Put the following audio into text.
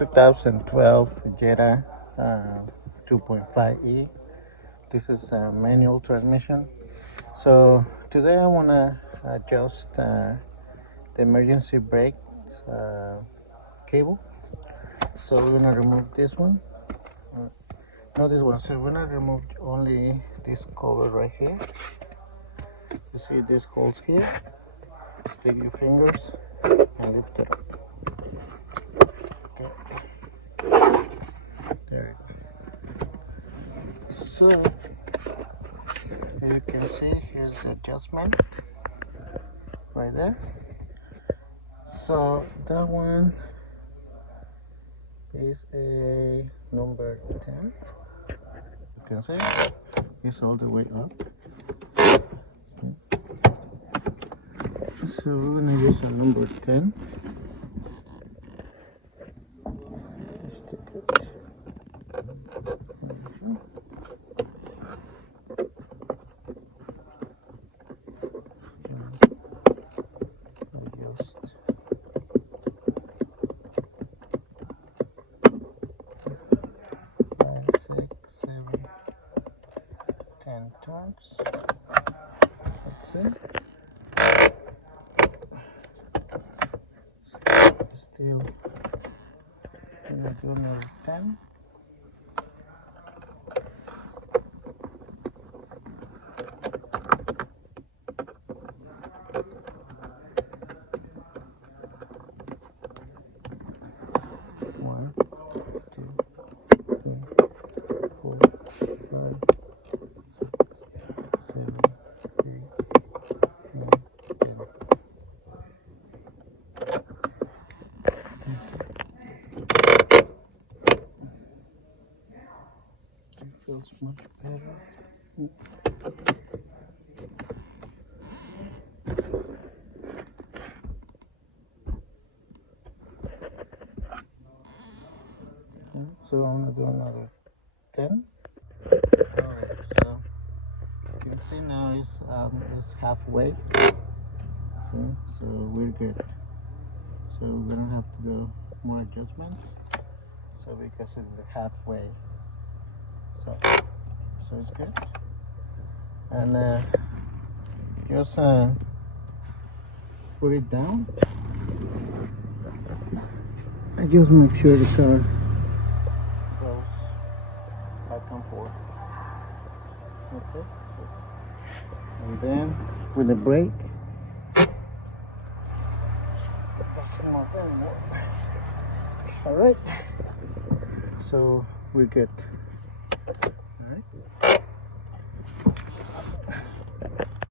2012 Jetta 2.5e. This is a manual transmission. So today I want to adjust the emergency brake cable. So we're gonna remove this one. Not this one. So we're gonna remove only this cover right here. You see these holes here. Stick your fingers and lift it up. Okay. There you go. So as you can see, here's the adjustment right there. So that one is a number 10. You can see it's all the way up. So we're gonna use a number 10. Stick it. Adjust. 5, 6, 7, 10 turns. That's it. Still gonna do another 10. One, two, three, 4, 5, 6, 7, 8, 9, 10. It feels much better. So I'm gonna do another 10. Alright, so you can see now it's halfway. See, so we're good. So we don't have to do more adjustments. So because it's halfway, so it's good. And just put it down. I just make sure the car goes back and forth. Okay. And then with the brake, it doesn't move anymore. All right. So we're good.